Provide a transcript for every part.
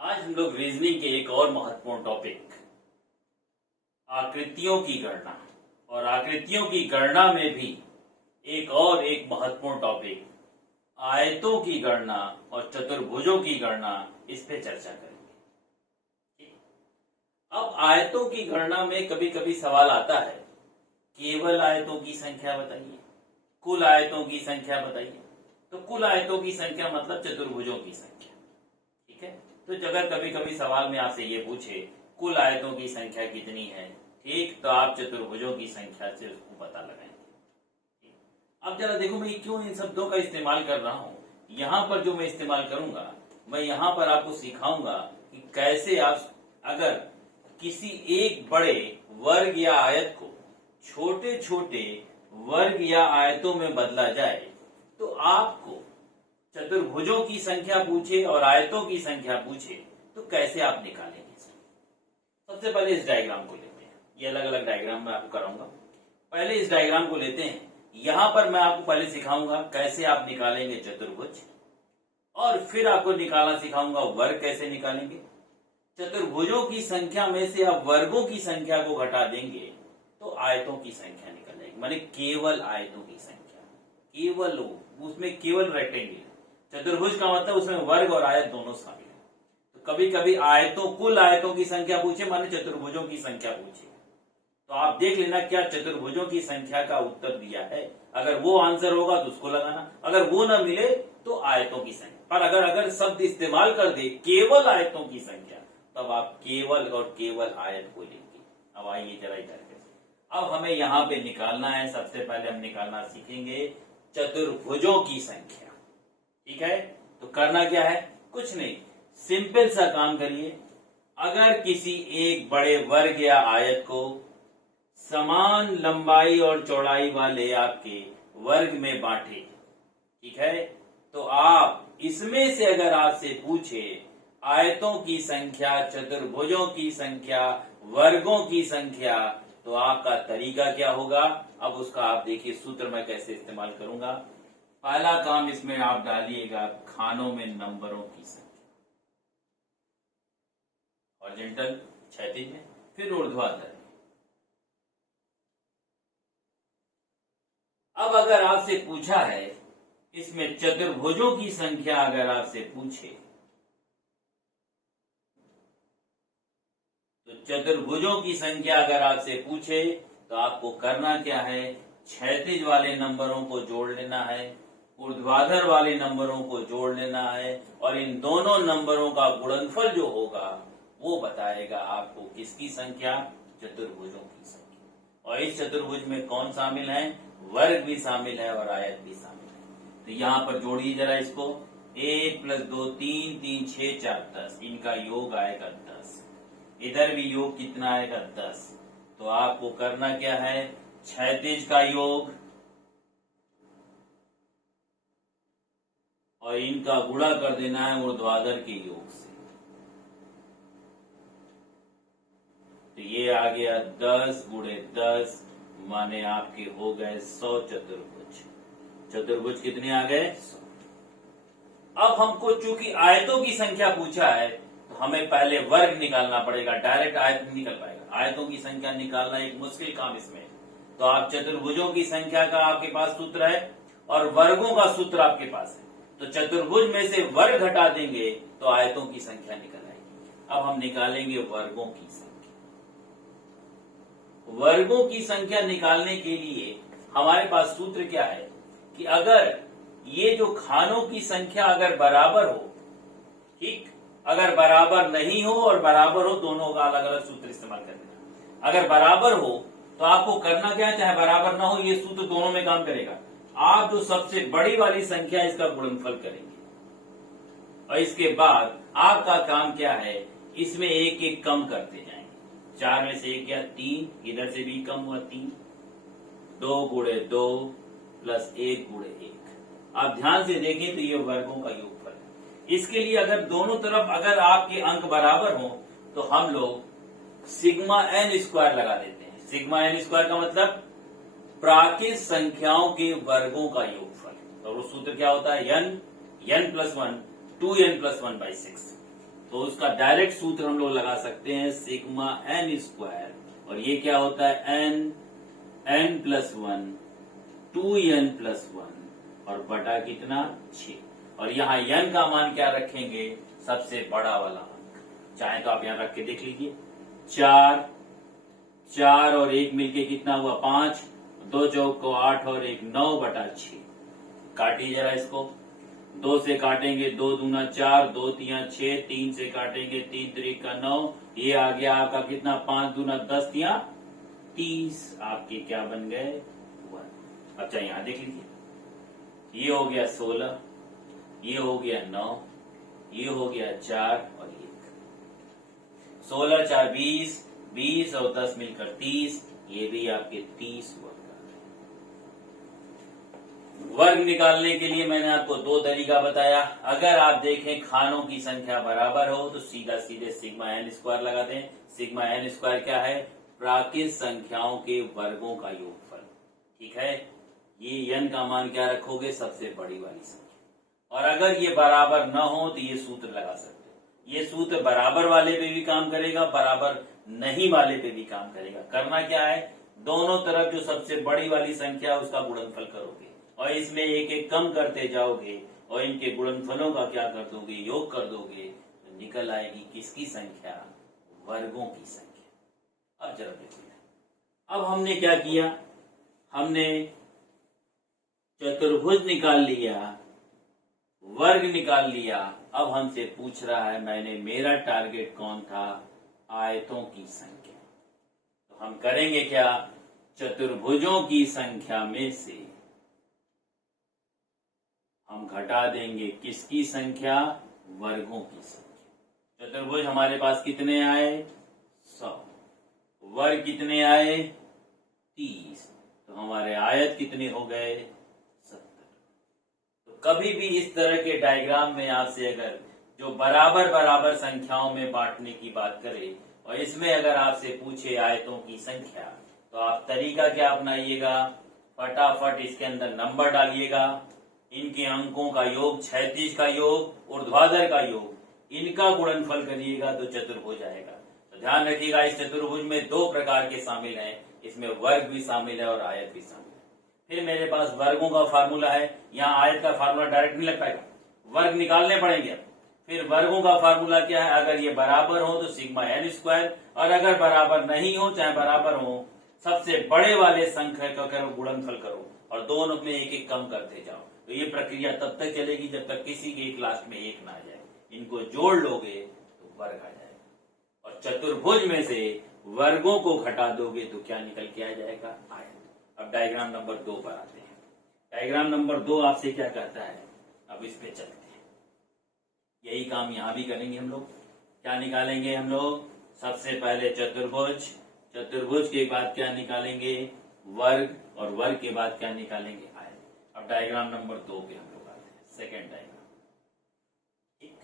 आज हम लोग रीजनिंग के एक और महत्वपूर्ण टॉपिक आकृतियों की गणना और आकृतियों की गणना में भी एक महत्वपूर्ण टॉपिक आयतों की गणना और चतुर्भुजों की गणना, इस पे चर्चा करेंगे। अब आयतों की गणना में कभी कभी सवाल आता है, केवल आयतों की संख्या बताइए, कुल आयतों की संख्या बताइए। तो कुल आयतों की संख्या मतलब चतुर्भुजों की संख्या, ठीक है। तो अगर कभी कभी सवाल में आपसे ये पूछे कुल आयतों की संख्या कितनी है, ठीक, तो आप चतुर्भुजों की संख्या से उसको पता लगाएंगे। अब जरा देखो मैं क्यों इन शब्दों का इस्तेमाल कर रहा हूं। यहां पर जो मैं इस्तेमाल करूंगा, मैं यहां पर आपको सिखाऊंगा कि कैसे आप अगर किसी एक बड़े वर्ग या आयत को छोटे छोटे वर्ग या आयतों में बदला जाए, तो आपको चतुर्भुजों की संख्या पूछे और आयतों की संख्या पूछे तो कैसे आप निकालेंगे। सबसे पहले इस डायग्राम को लेते हैं। ये अलग अलग डायग्राम मैं आपको कराऊंगा। पहले इस डायग्राम को लेते हैं। यहां पर मैं आपको पहले सिखाऊंगा कैसे आप निकालेंगे चतुर्भुज, और फिर आपको निकालना सिखाऊंगा वर्ग कैसे निकालेंगे। चतुर्भुजों की संख्या में से आप वर्गों की संख्या को घटा देंगे तो आयतों की संख्या निकल जाएगी, माने केवल आयतों की संख्या, केवल उसमें केवल रेक्टेंगल। चतुर्भुज का मतलब उसमें वर्ग और आयत दोनों शामिल है। तो कभी कभी आयतों कुल आयतों की संख्या पूछे, माने चतुर्भुजों की संख्या पूछे, तो आप देख लेना क्या चतुर्भुजों की संख्या का उत्तर दिया है। अगर वो आंसर होगा तो उसको लगाना, अगर वो ना मिले तो आयतों की संख्या। पर अगर शब्द इस्तेमाल कर दे केवल आयतों की संख्या, तब आप केवल और केवल आयत को लेंगे। अब आइए जरा इधर, अब हमें यहाँ पे निकालना है। सबसे पहले हम निकालना सीखेंगे चतुर्भुजों की संख्या, ठीक है। तो करना क्या है, कुछ नहीं, सिंपल सा काम करिए। अगर किसी एक बड़े वर्ग या आयत को समान लंबाई और चौड़ाई वाले आपके वर्ग में बांटे, ठीक है, तो आप इसमें से अगर आपसे पूछे आयतों की संख्या, चतुर्भुजों की संख्या, वर्गों की संख्या, तो आपका तरीका क्या होगा। अब उसका आप देखिए सूत्र मैं कैसे इस्तेमाल करूंगा। पहला काम इसमें आप डालिएगा खानों में नंबरों की संख्या, हॉरिजॉन्टल क्षैतिज में, फिर ऊर्ध्वाधर। अब अगर आपसे पूछा है इसमें चतुर्भुजों की संख्या, अगर आपसे पूछे तो चतुर्भुजों की संख्या अगर आपसे पूछे तो आपको करना क्या है, क्षैतिज वाले नंबरों को जोड़ लेना है, ऊर्ध्वाधर वाले नंबरों को जोड़ लेना है, और इन दोनों नंबरों का गुणनफल जो होगा वो बताएगा आपको किसकी संख्या, चतुर्भुजों की संख्या। और इस चतुर्भुज में कौन शामिल है, वर्ग भी शामिल है और आयत भी शामिल है। तो यहाँ पर जोड़िए जरा इसको, 1 + 2 3, 3 6 4 10, इनका योग आएगा 10। इधर भी योग कितना आएगा, 10। तो आपको करना क्या है, क्षैतिज का योग और इनका गुणा कर देना है ऊर्ध्वाधर के योग से। तो ये आ गया 10 × 10, माने आपके हो गए 100 चतुर्भुज। चतुर्भुज कितने आ गए, 100। अब हमको चूंकि आयतों की संख्या पूछा है तो हमें पहले वर्ग निकालना पड़ेगा, डायरेक्ट आयत नहीं निकल पाएगा। आयतों की संख्या निकालना एक मुश्किल काम इसमें। तो आप चतुर्भुजों की संख्या का आपके पास सूत्र है और वर्गों का सूत्र आपके पास है, तो चतुर्भुज में से वर्ग घटा देंगे तो आयतों की संख्या निकल आएगी। अब हम निकालेंगे वर्गों की संख्या। वर्गों की संख्या निकालने के लिए हमारे पास सूत्र क्या है कि अगर ये जो खानों की संख्या अगर बराबर हो, ठीक, अगर बराबर नहीं हो और बराबर हो, दोनों का अलग अलग सूत्र इस्तेमाल कर देना। अगर बराबर हो तो आपको करना क्या है, चाहे बराबर ना हो, ये सूत्र दोनों में काम करेगा। आप जो सबसे बड़ी वाली संख्या इसका गुणनफल करेंगे और इसके बाद आपका काम क्या है, इसमें एक एक कम करते जाएंगे। 4 में से 1 गया 3, इधर से भी कम हुआ 3, 2 × 2 + 1 × 1। आप ध्यान से देखें तो ये वर्गों का योगफल है। इसके लिए अगर दोनों तरफ अगर आपके अंक बराबर हो तो हम लोग σn² लगा देते हैं। σn² का मतलब प्राकृत संख्याओं के वर्गों का योगफल, और वो सूत्र क्या होता है, n + 1 2n + 1/6। तो उसका डायरेक्ट सूत्र हम लोग लगा सकते हैं सिग्मा एन स्क्वायर, और ये क्या होता है एन प्लस 1 2n+1 और बटा कितना 6। और यहाँ n का मान क्या रखेंगे, सबसे बड़ा वाला अंक, चाहे तो आप यहाँ रख के देख लीजिए। 4 और 1 मिलके कितना हुआ 5, 2 चौक को 8 और 1 9/6। काटिए जरा इसको, 2 से काटेंगे 2 दूना 4, 2 तिया 6, 3 से काटेंगे 3 त्रिका 9, ये आ गया आपका कितना 5 दूना 10 तिया 30, आपके क्या बन गए 1। अच्छा यहाँ देख लीजिए, ये हो गया 16, ये हो गया 9, ये हो गया 4 और 1। 16 4 20, 20 और 10 मिलकर 30, ये भी आपके 30 वर्ग। वर्ग निकालने के लिए मैंने आपको 2 तरीका बताया। अगर आप देखें खानों की संख्या बराबर हो तो सीधा सीधे सिग्मा एन स्क्वायर लगा दें। सिग्मा एन स्क्वायर क्या है, प्राकृत संख्याओं के वर्गों का योगफल। ठीक है, ये n का मान क्या रखोगे, सबसे बड़ी वाली संख्या। और अगर ये बराबर न हो तो ये सूत्र लगा सकते हो। ये सूत्र बराबर वाले पे भी काम करेगा, बराबर नहीं वाले पे भी काम करेगा। करना क्या है, दोनों तरफ जो सबसे बड़ी वाली संख्या उसका गुणनफल करोगे और इसमें एक एक कम करते जाओगे और इनके गुणनफलों का क्या कर दोगे, योग कर दोगे, तो निकल आएगी किसकी संख्या, वर्गों की संख्या। अब जरा देखिए, अब हमने क्या किया, हमने चतुर्भुज निकाल लिया, वर्ग निकाल लिया। अब हमसे पूछ रहा है, मेरा टारगेट कौन था, आयतों की संख्या। तो हम करेंगे क्या, चतुर्भुजों की संख्या में से हम घटा देंगे किसकी संख्या, वर्गों की संख्या। चतुर्भुज हमारे पास कितने आए 100, वर्ग कितने आए 30, तो हमारे आयत कितने हो गए 70। तो कभी भी इस तरह के डायग्राम में आपसे अगर जो बराबर बराबर संख्याओं में बांटने की बात करे और इसमें अगर आपसे पूछे आयतों की संख्या, तो आप तरीका क्या अपनाइएगा, फटाफट इसके अंदर नंबर डालिएगा, इनके अंकों का योग, 36 का योग, ऊर्ध्वाधर का योग, इनका गुणनफल करिएगा तो चतुर्भुज आएगा। तो ध्यान रखिएगा, इस चतुर्भुज में 2 प्रकार के शामिल हैं, इसमें वर्ग भी शामिल है और आयत भी शामिल है। फिर मेरे पास वर्गों का फार्मूला है, यहाँ आयत का फार्मूला डायरेक्ट नहीं लग पाएगा, वर्ग निकालने पड़ेंगे। फिर वर्गों का फार्मूला क्या है, अगर ये बराबर हो तो सिग्मा एन स्क्वायर, और अगर बराबर नहीं हो चाहे बराबर हो, सबसे बड़े वाले संख्या का करो गुणनफल करो और दोनों में एक एक कम करते जाओ। तो ये प्रक्रिया तब तक चलेगी जब तक किसी के एक लास्ट में 1 ना आ जाए। इनको जोड़ लोगे तो वर्ग आ जाएगा, और चतुर्भुज में से वर्गों को घटा दोगे तो क्या निकल के आ जाएगा, आयत। अब डायग्राम नंबर 2 पर आते हैं। डायग्राम नंबर 2 आपसे क्या कहता है, अब इस पे चलते हैं। यही काम यहाँ भी करेंगे हम लोग। क्या निकालेंगे हम लोग, सबसे पहले चतुर्भुज, चतुर्भुज के बाद क्या निकालेंगे, वर्ग, और वर्ग के बाद क्या निकालेंगे, आयत। अब डायग्राम नंबर 2 पे हम लोग आते हैं, सेकेंड डायग्राम। ठीक,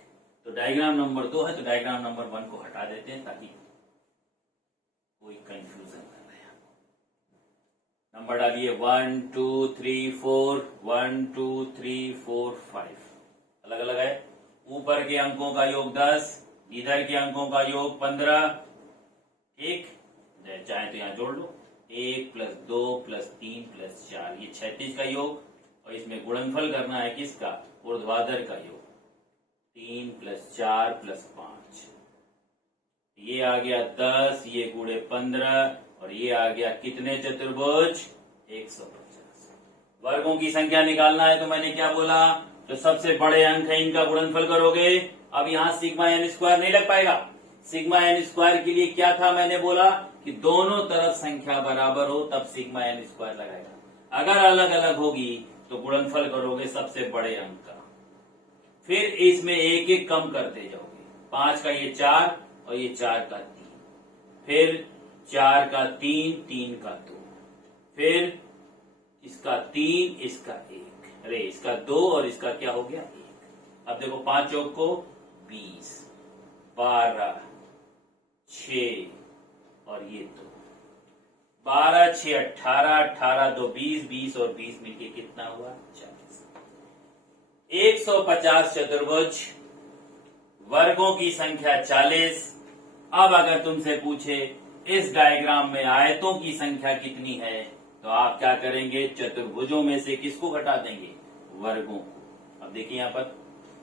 तो डायग्राम नंबर 2 है, तो डायग्राम नंबर 1 को हटा देते हैं ताकि कोई कंफ्यूजन न रहे। नंबर डालिए 1 2 3 4, 1 2 3 4 5, अलग अलग है। ऊपर के अंकों का योग 10, इधर के अंकों का योग 15। ठीक, चाहे तो यहाँ जोड़ लो, 1 + 2 + 3 + 4, ये 36 का योग, और इसमें गुणनफल करना है किसका, ऊर्ध्वाधर का योग, 3 + 4 + 5, ये आ गया 10, ये गुणे 15, और ये आ गया कितने चतुर्भुज 150। वर्गों की संख्या निकालना है तो मैंने क्या बोला, जो सबसे बड़े अंक है इनका गुणनफल करोगे। अब यहाँ सिग्मा एन स्क्वायर नहीं लग पाएगा। सिग्मा एन स्क्वायर के लिए क्या था, मैंने बोला कि दोनों तरफ संख्या बराबर हो तब सिग्मा एन स्क्वायर लगाएगा। अगर अलग अलग होगी तो गुणनफल करोगे सबसे बड़े अंक का, फिर इसमें एक एक कम करते जाओगे। 5 का ये 4 और ये 4 का 3, फिर 4 का 3, 3 का 2, फिर इसका 3, इसका 1, अरे इसका 2 और इसका क्या हो गया 1। अब देखो 5 चौक को 20, 12, 6 और ये 2, 12 6 18, 18 2 20, 20 और 20 मिलके कितना हुआ 40। 150 चतुर्भुज वर्गों की संख्या 40। अब अगर तुमसे पूछे इस डायग्राम में आयतों की संख्या कितनी है, तो आप क्या करेंगे, चतुर्भुजों में से किसको घटा देंगे, वर्गों को। अब देखिए यहाँ पर,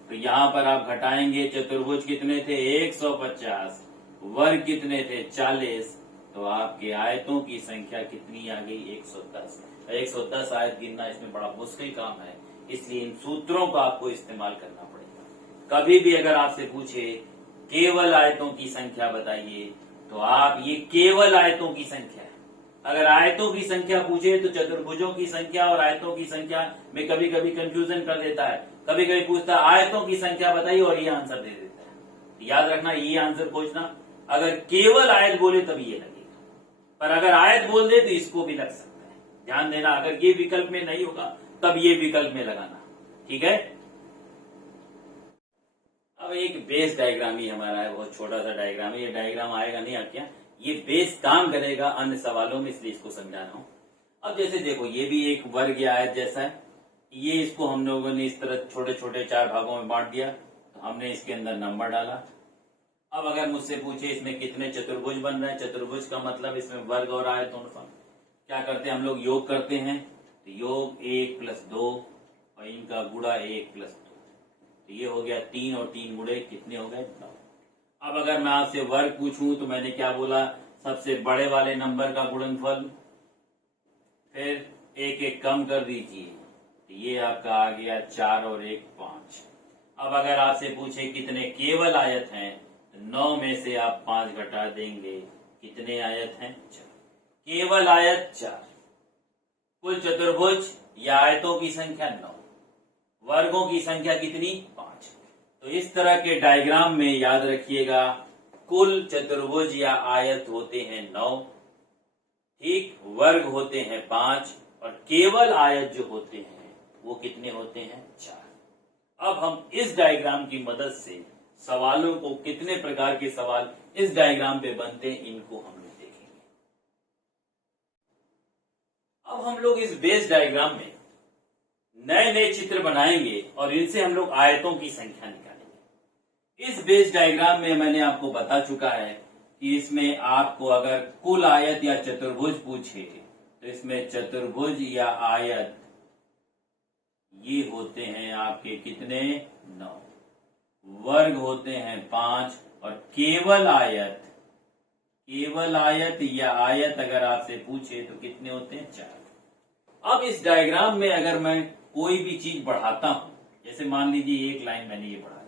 तो यहाँ पर आप घटाएंगे, चतुर्भुज कितने थे 150, वर्ग कितने थे 40, तो आपके आयतों की संख्या कितनी आ गई 110। 110 आयत गिनना इसमें बड़ा मुश्किल काम है, इसलिए इन सूत्रों का आपको इस्तेमाल करना पड़ेगा। कभी भी अगर आपसे पूछे केवल आयतों की संख्या बताइए, तो आप ये केवल आयतों की संख्या है। अगर आयतों की संख्या पूछे तो चतुर्भुजों की संख्या और आयतों की संख्या में कभी कभी कंफ्यूजन कर देता है। कभी कभी पूछता है आयतों की संख्या बताइए और ये आंसर दे देता है। याद रखना, ये आंसर पूछना, अगर केवल आयत बोले तब ये लगेगा, पर अगर आयत बोल दे तो इसको भी लग सकता है। ध्यान देना, अगर ये विकल्प में नहीं होगा तब ये विकल्प में लगाना, ठीक है। अब एक बेस डायग्राम ही हमारा है, बहुत छोटा सा डायग्राम है। ये डायग्राम आएगा नहीं आपके यहाँ, ये बेस काम करेगा अन्य सवालों में, इसलिए इसको समझा रहा हूं। अब जैसे देखो, ये भी एक वर्ग या आयत जैसा है। ये इसको हम लोगों ने इस तरह छोटे छोटे 4 भागों में बांट दिया, तो हमने इसके अंदर नंबर डाला। अब अगर मुझसे पूछे इसमें कितने चतुर्भुज बन रहे हैं, चतुर्भुज का मतलब इसमें वर्ग और आयत दोनों का क्या करते हैं हम लोग, योग करते हैं। तो योग 1 + 2 और इनका गुणा 1 + 2, तो ये हो गया 3 और 3 गुणे कितने हो गए 9। अब अगर मैं आपसे वर्ग पूछूं तो मैंने क्या बोला, सबसे बड़े वाले नंबर का गुणनफल, फिर एक एक कम कर दीजिए, तो ये आपका आ गया 4 और 1 5। अब अगर आपसे पूछे कितने केवल आयत हैं, तो 9 में से आप 5 घटा देंगे, कितने आयत हैं 4। केवल आयत 4, कुल चतुर्भुज या आयतों की संख्या 9, वर्गों की संख्या कितनी 5। तो इस तरह के डायग्राम में याद रखिएगा, कुल चतुर्भुज या आयत होते हैं 9, ठीक, वर्ग होते हैं 5 और केवल आयत जो होते हैं वो कितने होते हैं 4। अब हम इस डायग्राम की मदद से सवालों को, कितने प्रकार के सवाल इस डायग्राम पे बनते हैं, इनको हम लोग देखेंगे। अब हम लोग इस बेस डायग्राम में नए नए चित्र बनाएंगे और इनसे हम लोग आयतों की संख्या निकालेंगे। इस बेस डायग्राम में मैंने आपको बता चुका है कि इसमें आपको अगर कुल आयत या चतुर्भुज पूछे, तो इसमें चतुर्भुज या आयत ये होते हैं आपके कितने 9, वर्ग होते हैं 5 और केवल आयत या आयत अगर आपसे पूछे तो कितने होते हैं 4। अब इस डायग्राम में अगर मैं कोई भी चीज बढ़ाता हूं, जैसे मान लीजिए एक लाइन मैंने ये बढ़ा दी।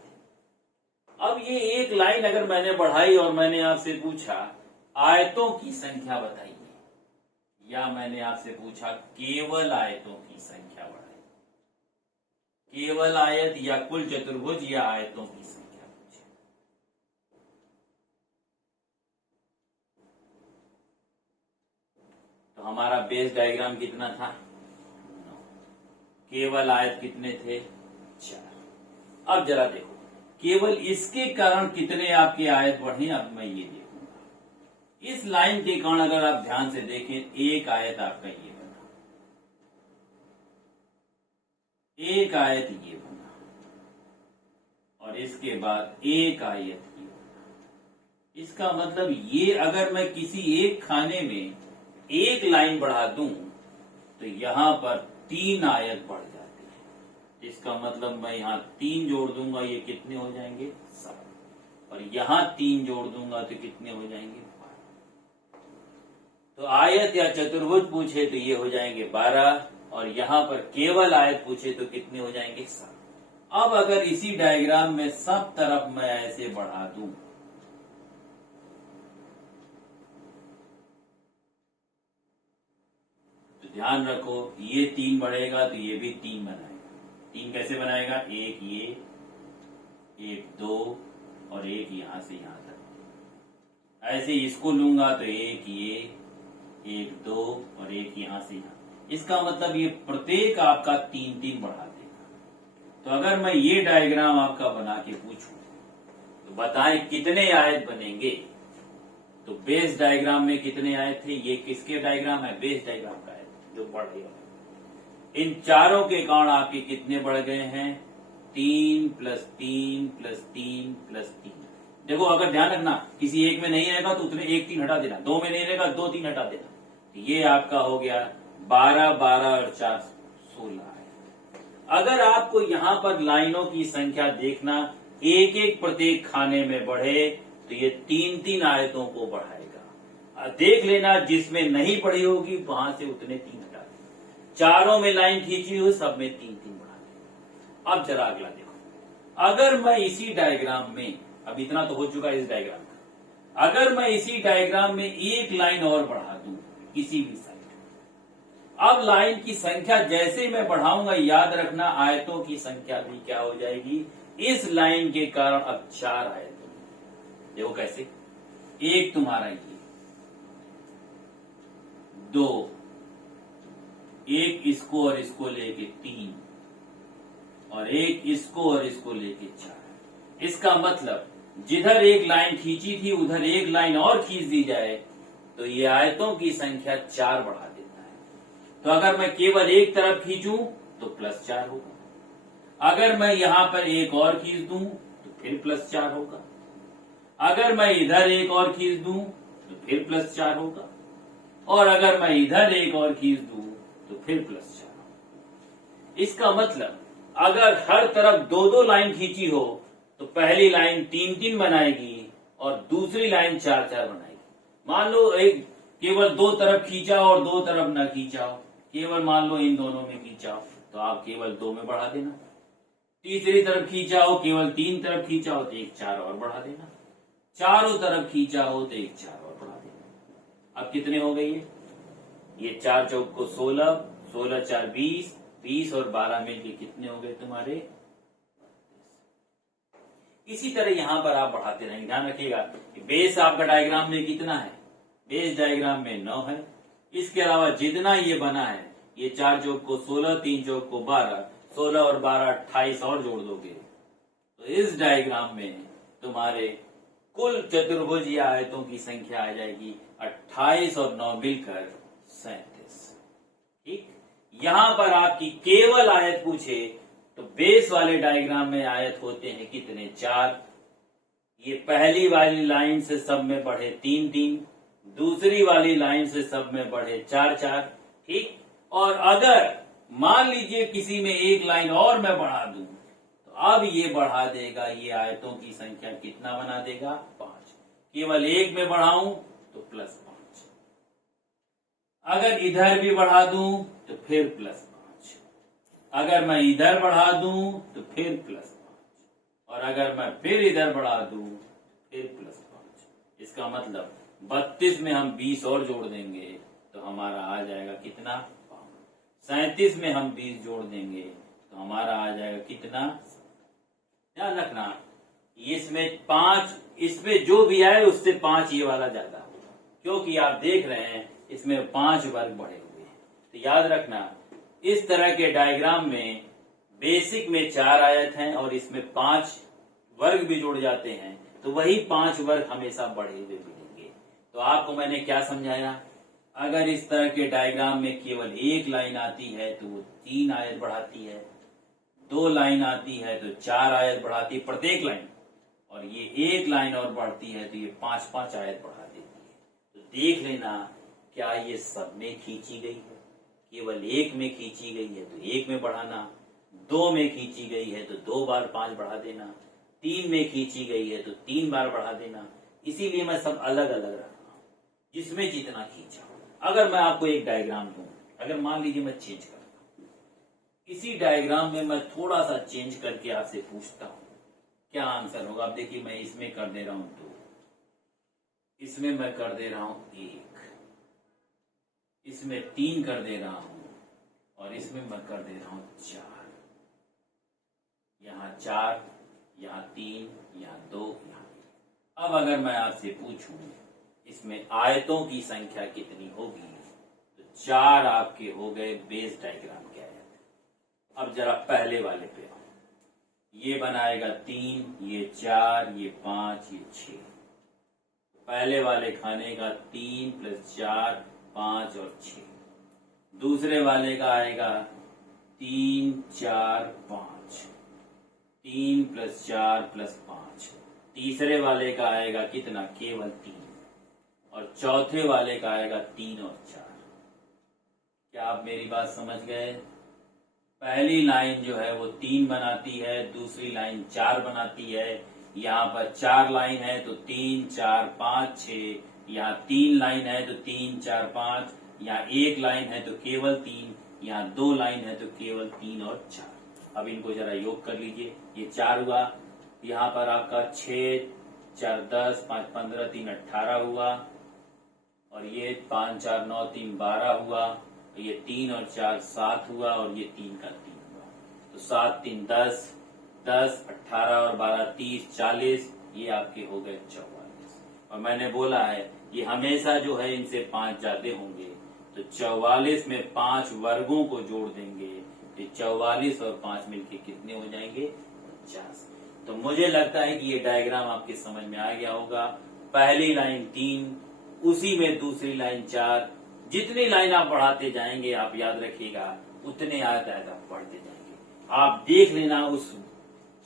अब ये एक लाइन अगर मैंने बढ़ाई और मैंने आपसे पूछा आयतों की संख्या बताइए, या मैंने आपसे पूछा केवल आयतों की संख्या बढ़ाइए, केवल आयत या कुल चतुर्भुज या आयतों की संख्या पूछे, तो हमारा बेस डायग्राम कितना था 9, केवल आयत कितने थे 4। अब जरा देखो, केवल इसके कारण कितने आपके आयत बढ़े, अब मैं ये देखूंगा। इस लाइन के कारण अगर आप ध्यान से देखें, एक आयत आपका ये बना, एक आयत ये बना, और इसके बाद एक आयत ये बना। इसका मतलब ये अगर मैं किसी एक खाने में एक लाइन बढ़ा दूं, तो यहां पर 3 आयत बढ़ जाती है। इसका मतलब मैं यहाँ 3 जोड़ दूंगा, ये कितने हो जाएंगे 7, और यहाँ 3 जोड़ दूंगा तो कितने हो जाएंगे 12। तो आयत या चतुर्भुज पूछे तो ये हो जाएंगे 12, और यहाँ पर केवल आयत पूछे तो कितने हो जाएंगे 7। अब अगर इसी डायग्राम में सब तरफ मैं ऐसे बढ़ा दूं, तो ध्यान रखो, ये 3 बढ़ेगा तो ये भी 3 बनाएगा। 3 कैसे बनाएगा, एक ये, एक 2 और एक यहां से यहां तक। ऐसे इसको लूंगा तो एक ये, एक 2 और एक यहां से यहां। इसका मतलब ये प्रत्येक आपका 3-3 बढ़ा देगा। तो अगर मैं ये डायग्राम आपका बना के पूछूं तो बताएं कितने आयत बनेंगे। तो बेस डायग्राम में कितने आयत थे, ये किसके डायग्राम है, बेस डायग्राम का है जो बढ़ गया। इन चारों के कारण आपके कितने बढ़ गए हैं 3 प्लस 3 प्लस 3 प्लस 3। देखो अगर ध्यान रखना किसी एक में नहीं रहेगा तो उसमें 1 3 हटा देना, 2 में नहीं रहेगा 2 3 हटा देना। तो ये आपका हो गया 12 12 और 4 16 है। अगर आपको यहाँ पर लाइनों की संख्या देखना एक एक प्रत्येक खाने में बढ़े तो ये 3 3 आयतों को बढ़ाएगा। देख लेना जिसमें नहीं पढ़ी होगी वहां से उतने 3 हटा देना। चारों में लाइन खींची हुई सब में 3 3 बढ़ा देना। अब जरा अगला देखो, अगर मैं इसी डायग्राम में, अब इतना तो हो चुका है इस डायग्राम का, अगर मैं इसी डायग्राम में एक लाइन और बढ़ा दूं किसी भी साइड, अब लाइन की संख्या जैसे मैं बढ़ाऊंगा याद रखना आयतों की संख्या भी क्या हो जाएगी, इस लाइन के कारण अब 4 आयत। देखो कैसे, एक तुम्हारा ये, 2, एक इसको और इसको लेके 3, और एक इसको और इसको लेके 4। इसका मतलब जिधर एक लाइन खींची थी उधर एक लाइन और खींच दी जाए तो ये आयतों की संख्या 4 बढ़ा देता है। तो अगर मैं केवल एक तरफ खींचूं तो +4 होगा, अगर मैं यहां पर एक और खींच दूं तो फिर +4 होगा, अगर मैं इधर एक और खींच दूं तो फिर +4 होगा, और अगर मैं इधर एक और खींच दूं तो फिर +4 होगा। इसका मतलब अगर हर तरफ 2 2 लाइन खींची हो तो पहली लाइन 3 3 बनाएगी और दूसरी लाइन 4 4 बनाएगी। मान लो एक केवल 2 तरफ खींचा और 2 तरफ न खींचा हो, केवल मान लो इन दोनों में खींचा हो तो आप केवल 2 में बढ़ा देना। तीसरी तरफ खींचा हो, केवल 3 तरफ खींचा हो तो एक 4 और बढ़ा देना। चारों तरफ खींचा हो तो एक 4 और बढ़ा देना। अब कितने हो गए ये 4 चौक को 16, 16 4 20, 20 और 12 मिलके कितने हो गए तुम्हारे। इसी तरह यहां पर आप बढ़ाते रहेंगे। ध्यान रखिएगा कि बेस आपका डायग्राम में कितना है, बेस डायग्राम में 9 है। इसके अलावा जितना ये बना है, ये 4 चौक को 16, 3 चौक को 12, 16 और 12 28 और जोड़ दोगे तो इस डायग्राम में तुम्हारे कुल चतुर्भुज या आयतों की संख्या आ जाएगी 28 और 9 मिलकर 37। ठीक, यहां पर आपकी केवल आयत पूछे तो बेस वाले डायग्राम में आयत होते हैं कितने, 4। ये पहली वाली लाइन से सब में बढ़े 3 3, दूसरी वाली लाइन से सब में बढ़े 4 4। ठीक, और अगर मान लीजिए किसी में एक लाइन और मैं बढ़ा दूं तो अब ये बढ़ा देगा, ये आयतों की संख्या कितना बना देगा, 5। केवल एक में बढ़ाऊं तो +5, अगर इधर भी बढ़ा दूं तो फिर +5, अगर मैं इधर बढ़ा दूं तो फिर +5, और अगर मैं फिर इधर बढ़ा दूं फिर +5। इसका मतलब 32 में हम 20 और जोड़ देंगे तो हमारा आ जाएगा कितना, 5। 37 में हम 20 जोड़ देंगे तो हमारा आ जाएगा कितना। ध्यान रखना इसमें 5, इसमें जो भी आए उससे 5 ये वाला ज्यादा होगा, क्योंकि आप देख रहे हैं इसमें 5 वर्ग बढ़े हुए हैं। तो याद रखना इस तरह के डायग्राम में बेसिक में 4 आयत हैं और इसमें 5 वर्ग भी जुड़ जाते हैं तो वही 5 वर्ग हमेशा बढ़े हुए मिलेंगे। तो आपको मैंने क्या समझाया, अगर इस तरह के डायग्राम में केवल एक लाइन आती है तो वो 3 आयत बढ़ाती है, 2 लाइन आती है तो 4 आयत बढ़ाती है प्रत्येक लाइन, और ये एक लाइन और बढ़ती है तो ये 5 5 आयत बढ़ा देती है। तो देख लेना क्या ये सब में खींची गई है, केवल एक में खींची गई है तो एक में बढ़ाना, 2 में खींची गई है तो 2 बार 5 बढ़ा देना, 3 में खींची गई है तो 3 बार बढ़ा देना। इसीलिए मैं सब अलग अलग रख रहा हूं जिसमें जितना खींचा। अगर मैं आपको एक डायग्राम दूं, अगर मान लीजिए मैं चेंज करता हूं, इसी डायग्राम में मैं थोड़ा सा चेंज करके आपसे पूछता हूं क्या आंसर होगा। आप देखिए मैं इसमें कर दे रहा हूं 2, इसमें मैं कर दे रहा हूं 1, इसमें 3 कर दे रहा हूं, और इसमें मैं कर दे रहा हूं 4। यहां 4, यहां 3, यहां 2, यहां 1। अब अगर मैं आपसे पूछूं इसमें आयतों की संख्या कितनी होगी तो 4 आपके हो गए बेस डायग्राम के आयत। अब जरा पहले वाले पे आओ, ये बनाएगा 3, ये 4, ये 5, ये 6। पहले वाले खाने का 3 + 4 5 और 6। दूसरे वाले का आएगा 3 4 5। 3 + 4 + 5। तीसरे वाले का आएगा कितना, केवल 3। और चौथे वाले का आएगा 3 और 4। क्या आप मेरी बात समझ गए? पहली लाइन जो है वो 3 बनाती है, दूसरी लाइन 4 बनाती है। यहाँ पर 4 लाइन है तो 3 4 5 6, यहाँ 3 लाइन है तो 3 4 5, यहाँ 1 लाइन है तो केवल 3, यहाँ 2 लाइन है तो केवल 3 और 4। अब इनको जरा योग कर लीजिए। ये 4 हुआ, यहाँ पर आपका 6 4 10 5 15 3 18 हुआ, और ये 5 4 9 3 12 हुआ, ये 3 और 4 7 हुआ, और ये 3 का 3 हुआ। तो 7 3 10 10 18 और 12 30 40, ये आपके हो गए 44। और मैंने बोला है ये हमेशा जो है इनसे 5 ज्यादा होंगे, तो 44 में 5 वर्गों को जोड़ देंगे तो 44 और 5 मिलके कितने हो जाएंगे, 50। तो मुझे लगता है कि ये डायग्राम आपके समझ में आ गया होगा। पहली लाइन 3, उसी में दूसरी लाइन 4। जितनी लाइन आप बढ़ाते जाएंगे, आप याद रखिएगा, उतने आयत आप बढ़ते जाएंगे। आप देख लेना उस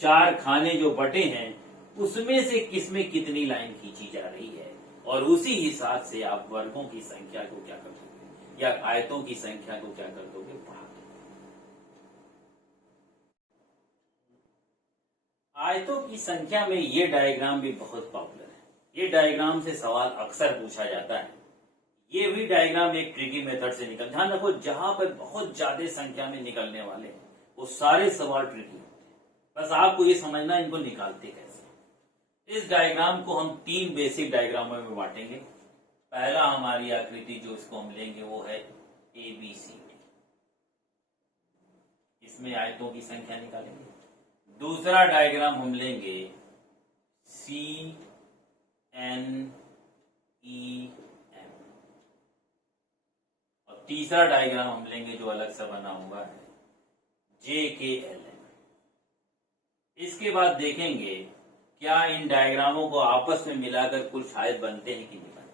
4 खाने जो बटे हैं उसमें से किसमें कितनी लाइन खींची जा रही है, और उसी हिसाब से आप वर्गों की संख्या को क्या कर दोगे, या आयतों की संख्या को क्या कर दोगे, बढ़ा दोगे। आयतों की संख्या में ये डायग्राम भी बहुत पॉपुलर है। ये डायग्राम से सवाल अक्सर पूछा जाता है। ये भी डायग्राम एक ट्रिकी मेथड से निकल, ध्यान रखो जहां पर बहुत ज्यादा संख्या में निकलने वाले हैं वो सारे सवाल ट्रिकी होते हैं। बस आपको ये समझना इनको निकालते कैसे। इस डायग्राम को हम 3 बेसिक डायग्रामों में बांटेंगे। पहला हमारी आकृति जो इसको हम लेंगे वो है ABCD, इसमें आयतों की संख्या निकालेंगे। दूसरा डायग्राम हम लेंगे CNEM, और तीसरा डायग्राम हम लेंगे जो अलग से बना हुआ है JKLM। इसके बाद देखेंगे क्या इन डायग्रामों को आपस में मिलाकर कुछ आयत बनते हैं कि नहीं बनते।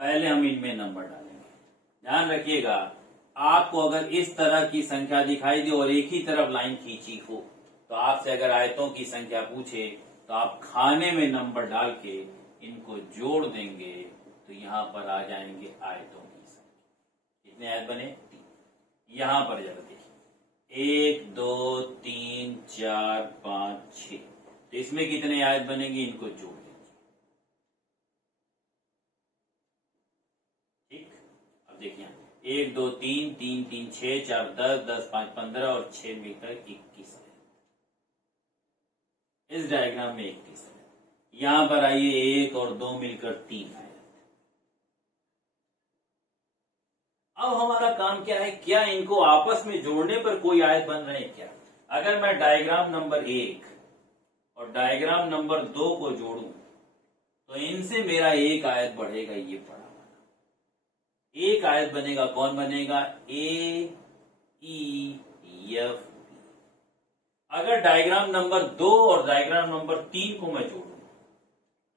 पहले हम इनमें नंबर डालेंगे। ध्यान रखिएगा, आपको अगर इस तरह की संख्या दिखाई दे और एक ही तरफ लाइन खींची हो, तो आपसे अगर आयतों की संख्या पूछे तो आप खाने में नंबर डाल के इनको जोड़ देंगे तो यहाँ पर आ जाएंगे आयतों की संख्या। कितने आयत बने, 3। यहाँ पर जरा देखिए 1 2 3 4 5 6, तो इसमें कितने आयत बनेंगे, इनको जोड़ दीजिए। ठीक, अब देखिए 1 2 3 3 3 6 4 10 10 5 15 और 6 मिलकर 21 आयत। इस डायग्राम में 21 है। यहां पर आइए 1 और 2 मिलकर 3 आयत। अब हमारा काम क्या है, क्या इनको आपस में जोड़ने पर कोई आयत बन रहे हैं क्या। अगर मैं डायग्राम नंबर 1 और डायग्राम नंबर 2 को जोड़ूं तो इनसे मेरा एक आयत बढ़ेगा, ये बड़ा वाला एक आयत बनेगा। कौन बनेगा, AEF। अगर डायग्राम नंबर 2 और डायग्राम नंबर 3 को मैं जोड़ूं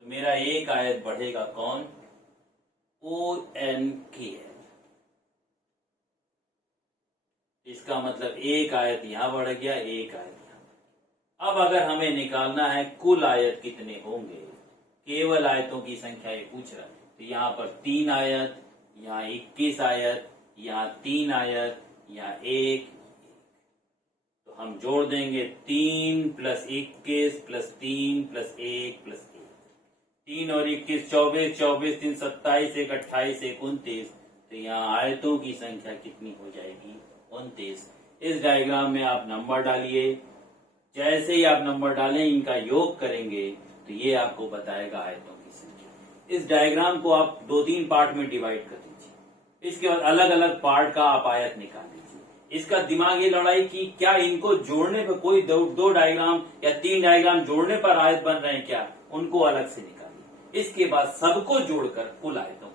तो मेरा एक आयत बढ़ेगा, कौन, ONKL। इसका मतलब एक आयत यहां बढ़ गया, एक आयत यहां। अब अगर हमें निकालना है कुल आयत कितने होंगे, केवल आयतों की संख्या ये पूछ रहा है, तो यहाँ पर 3 आयत, यहाँ 21 आयत, यहाँ 3 आयत, यहाँ 1। तो हम जोड़ देंगे 3 + 21 + 3 + 1 + 1। 3 और 21 24, 24 3 27, 1 28, 1 29। तो यहाँ आयतों की संख्या कितनी हो जाएगी, 29। इस डायग्राम में आप नंबर डालिए। जैसे ही आप नंबर डालें, इनका योग करेंगे तो ये आपको बताएगा आयतों की संख्या। इस डायग्राम को आप 2-3 पार्ट में डिवाइड कर दीजिए। इसके बाद अलग अलग पार्ट का आप आयत निकाल लीजिए। इसका दिमाग ये लड़ाई की क्या इनको जोड़ने पर कोई 2 डायग्राम या 3 डायग्राम जोड़ने पर आयत बन रहे हैं क्या, उनको अलग से निकालिए। इसके बाद सबको जोड़कर कुल आयतों